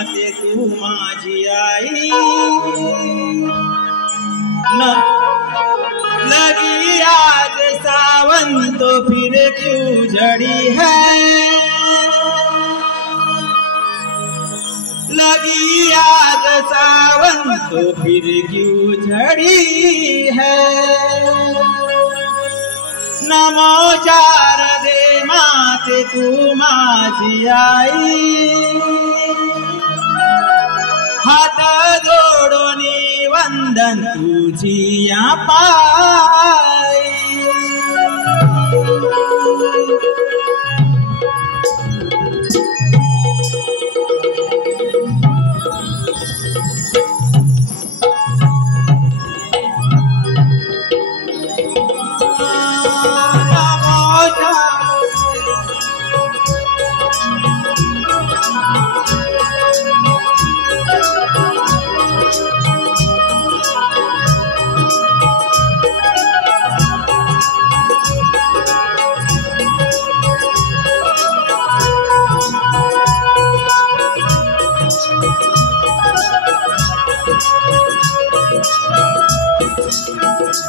माते तू माझी आई न लगी आज सावन तो फिर क्यों झड़ी है लगी आज सावन तो फिर क्यों झड़ी है नमो शारदे माते तू माझी आई हात जोडोनी वंदन तुझी या पायी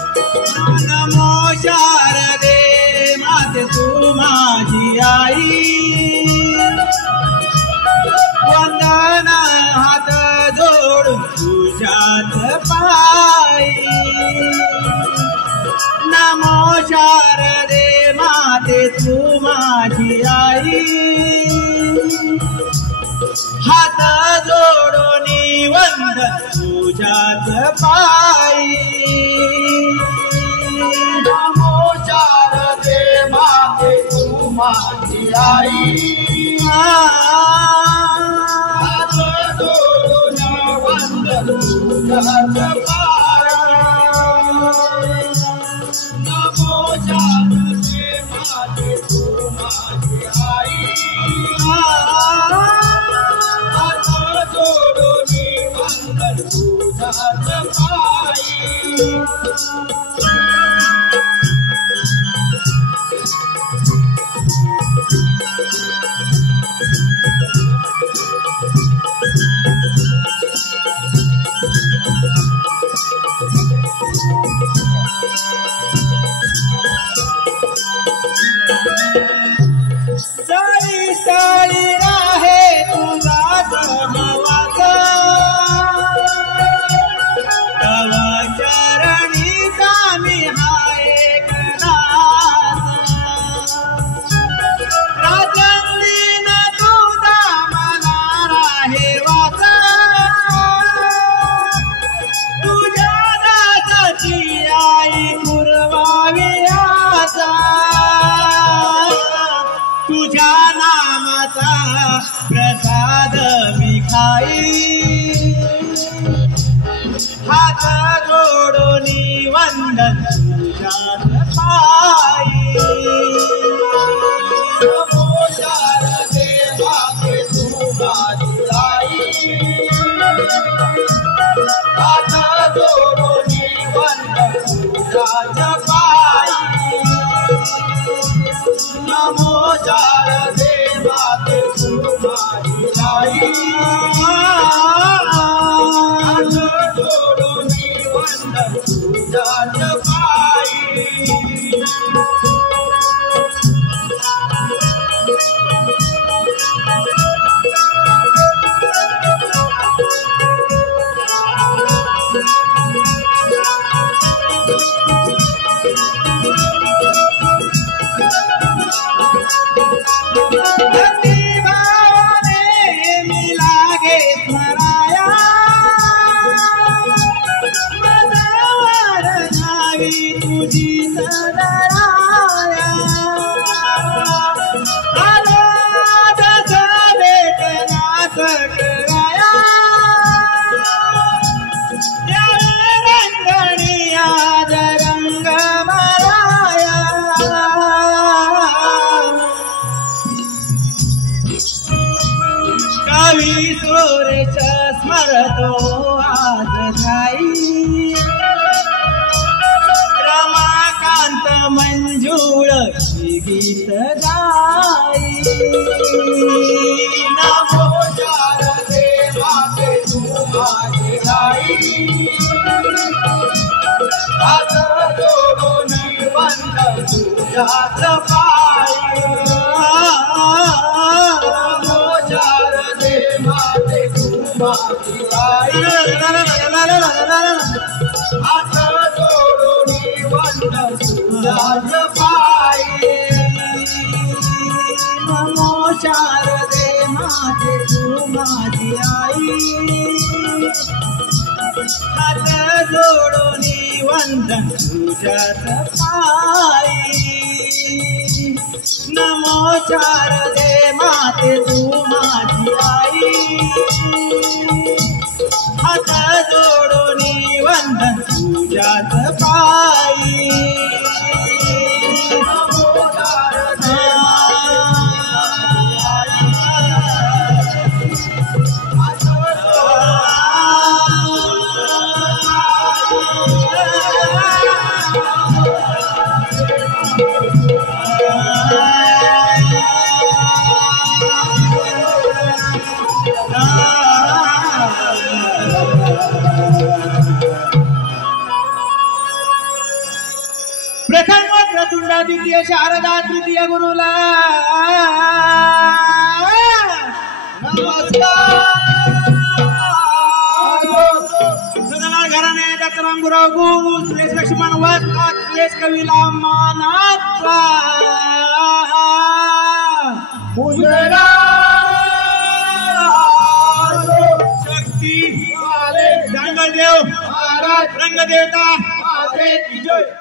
नमो शारदे माते तू माझी आई वंदन हात जोडून तुझ्यात पायी नमो शारदे माते तू माझी आई हात जोडून वंदन तुझ्यात पायी नमो शारदे माते तू माझी आई हात जोडून वंदन तुझ्यात पायी नमो शारदे माते तू माझी आई हात जोडून वंदन तुझ्यात पायी सारी सारी राहे तुझा धर्मवास तव चरणी कामी हाय कनास राजंदीन तुझा मना राहे वास तुझ्या दासाची आई पुरवावी आसा तुझ्या नामाचा प्रसाद मी खाई हात जोडून वंदन तुझ्यात पायी नमो शारदे माते तू माझी आई हात जोडून वंदन तुझ्यात पायी नमो शारदे माते तू माझी आई हात जोडून वंदन तुझ्यात पायी तुझी सदराया आलोद वेदना कराया या रंगणी आज रंग मराया कवी सुरेश स्मरतो आज जाई रमाकांत मंजूळ गीत गाई नमो शारदे आई हात जोडून वंद तुझ्याच पायी नमो शारदे माते तू माझी आई हात जोडून वंद तुझ्याच पायी नमो शारदे माते तू माझी आई हात जोडून वंदन तुझ्याच पायी नमो शारदे माते तू माझी आई हात जोडून वंदन तुझ्याच पायी प्रथम वक्रतुंड द्वितीय शारदा तृतीय गुरुला नमस्कार घराणे दत्तराम गुरु गुरु सुरेश लक्ष्मण वत सुरेश कविला मानाचा पूजरा शक्ती रंगदेव महाराज रंगदेवता माझे विजय